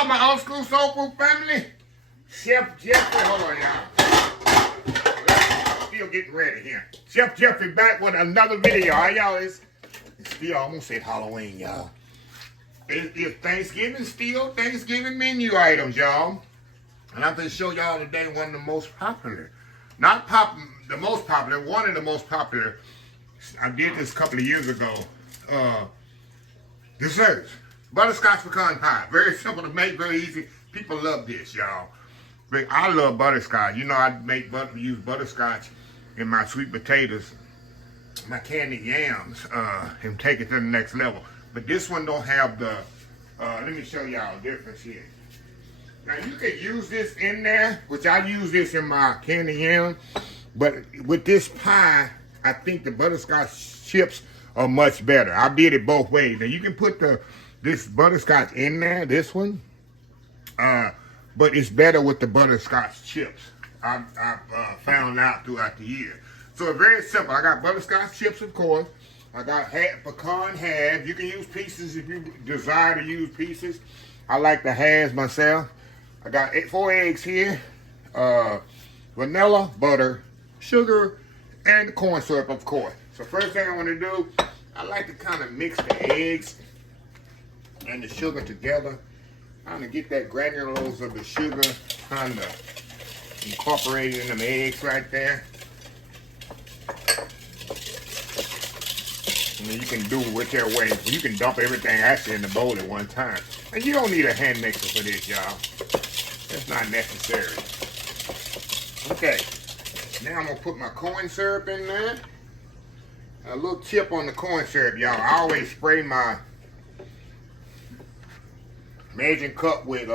Hello, my old school soul food family. Chef Jeffrey, hold on, y'all. Still getting ready here. Chef Jeffrey back with another video. All y'all is still almost at Halloween, y'all. It's Thanksgiving still, Thanksgiving menu items, y'all. And I'm going to show y'all today one of the most popular. Not the most popular, one of the most popular. I did this a couple of years ago. Desserts. Butterscotch pecan pie. Very simple to make, very easy. People love this, y'all. But I love butterscotch. You know, I use butterscotch in my sweet potatoes, my candied yams, and take it to the next level. But this one don't have the, let me show y'all the difference here. Now, you could use this in there, which I use this in my candied yam, but with this pie, I think the butterscotch chips are much better. I did it both ways. Now, you can put this butterscotch in there, this one, but it's better with the butterscotch chips. I've found out throughout the year. So it's very simple. I got butterscotch chips, of course. I got pecan halves. You can use pieces if you desire to use pieces. I like the halves myself. I got 4 eggs here, vanilla, butter, sugar, and corn syrup, of course. So first thing I want to do, I like to kind of mix the eggs and the sugar together. Kind of get that granules of the sugar kind of incorporated in them eggs right there. And then you can do whichever way. You can dump everything actually in the bowl at one time. And you don't need a hand mixer for this, y'all. That's not necessary. Okay, now I'm gonna put my corn syrup in there. A little tip on the corn syrup, y'all. I always spray my measuring cup with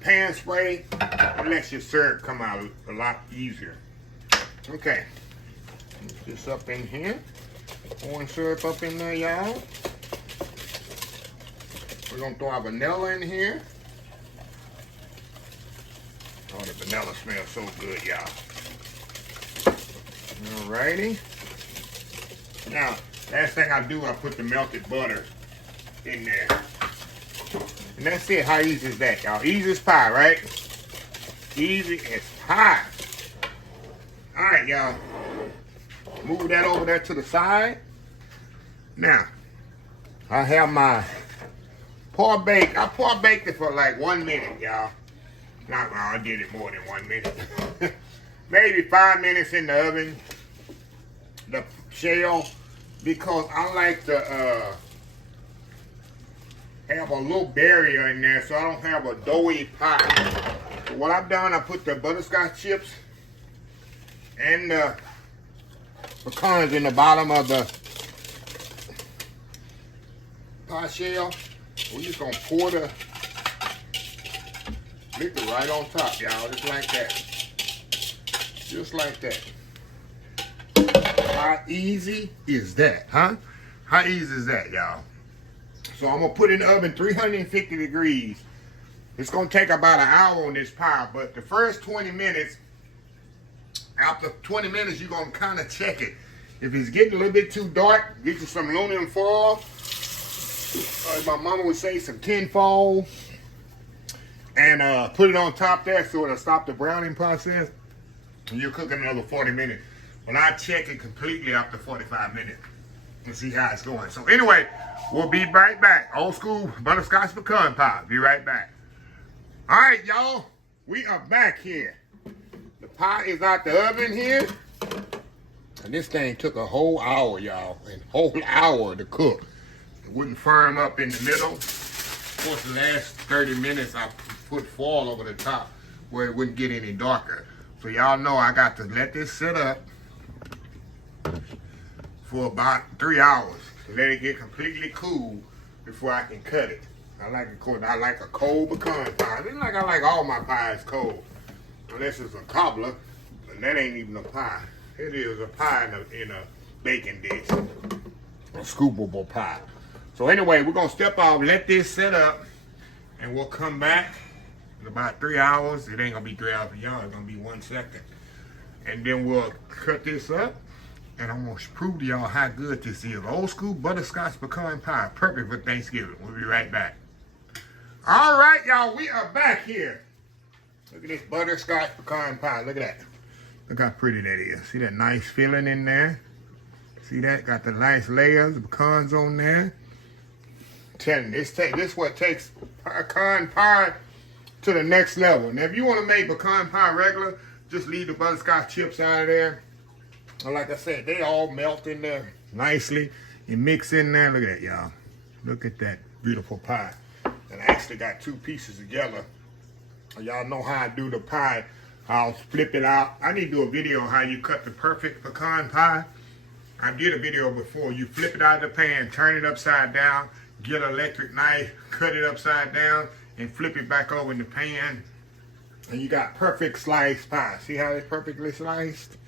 pan spray. It lets your syrup come out a lot easier. Okay, put this up in here. Corn syrup up in there, y'all. We're gonna throw our vanilla in here. Oh, the vanilla smells so good, y'all. Alrighty. Now, last thing I do, I put the melted butter in there. And that's it. How easy is that, y'all? Easy as pie, right? Easy as pie. Alright, y'all. Move that over there to the side. Now, I have my pour bake. I pour baked it for like 1 minute, y'all. Not well, I did it more than 1 minute. Maybe 5 minutes in the oven. The shell, because I like to have a little barrier in there so I don't have a doughy pie. So what I've done, I put the butterscotch chips and the pecans in the bottom of the pie shell. We're just gonna pour the liquid right on top, y'all, just like that. Just like that. How easy is that, huh? How easy is that, y'all? So I'm gonna put it in the oven 350 degrees. It's gonna take about an hour on this pie, but the first 20 minutes, after 20 minutes, you're gonna kind of check it. If it's getting a little bit too dark, get you some aluminum foil. My mama would say some tin foil. And put it on top there so it'll stop the browning process. And you're cooking another 40 minutes. But I check it completely after 45 minutes and see how it's going. So anyway, we'll be right back. Old school butterscotch pecan pie. Be right back. All right, y'all. We are back here. The pie is out the oven here. And this thing took a whole hour, y'all. A whole hour to cook. It wouldn't firm up in the middle. Of course, the last 30 minutes, I put foil over the top where it wouldn't get any darker. So y'all know I got to let this sit up for about 3 hours to let it get completely cool before I can cut it. I like a cold pecan pie. It's like I like all my pies cold, unless it's a cobbler, and that ain't even a pie. It is a pie in a baking dish, a scoopable pie. So anyway, we're gonna step off, let this set up, and we'll come back in about 3 hours. It ain't gonna be 3 hours for y'all, it's gonna be 1 second. And then we'll cut this up And I'm going to prove to y'all how good this is. Old school butterscotch pecan pie. Perfect for Thanksgiving. We'll be right back. All right, y'all. We are back here. Look at this butterscotch pecan pie. Look at that. Look how pretty that is. See that nice filling in there? See that? Got the nice layers of pecans on there. I'm telling you, this what takes pecan pie to the next level. Now, if you want to make pecan pie regular, just leave the butterscotch chips out of there. Like I said, they all melt in there nicely and mix in there. Look at that, y'all. Look at that beautiful pie. And I actually got two pieces together. Y'all know how I do the pie. I'll flip it out. I need to do a video on how you cut the perfect pecan pie. I did a video before. You flip it out of the pan, turn it upside down, get an electric knife, cut it upside down, and flip it back over in the pan. And you got perfect sliced pie. See how it's perfectly sliced?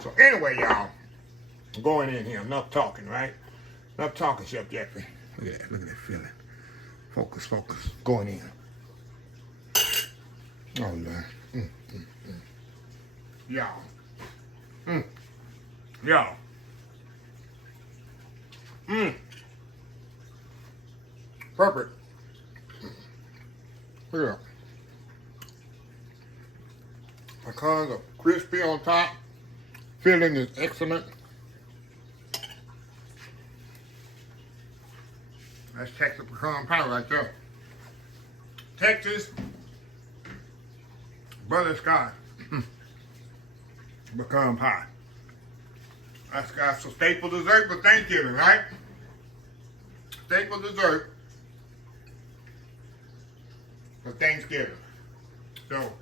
So anyway, y'all, I'm going in here. Enough talking, right? Enough talking, Chef Jeffrey. Look at that. Look at that feeling. Focus, focus. Going in. Oh, Lord. Y'all. Y'all. Perfect. Look at that. Pecans are crispy on top. Filling is excellent. That's Texas pecan pie right there. Texas butterscotch pecan pie. That's got some staple dessert for Thanksgiving, right? Staple dessert for Thanksgiving. So,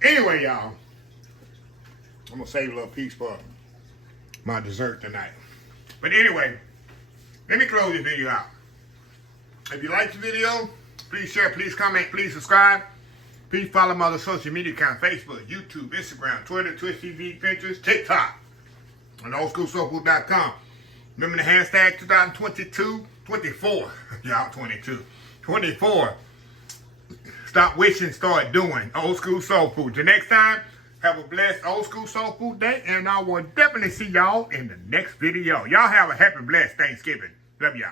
anyway, y'all, I'm gonna save a little piece for my dessert tonight. But anyway, let me close this video out. If you like the video, please share, please comment, please subscribe. Please follow my other social media accounts: Facebook, YouTube, Instagram, Twitter, Twitch TV, Pinterest, TikTok, and oldschoolsoulfood.com. Remember the hashtag 2022, 24. Y'all 22. 24. Stop wishing, start doing. Old School Soul Food. Till next time, have a blessed Old School Soul Food day, and I will definitely see y'all in the next video. Y'all have a happy, blessed Thanksgiving. Love y'all.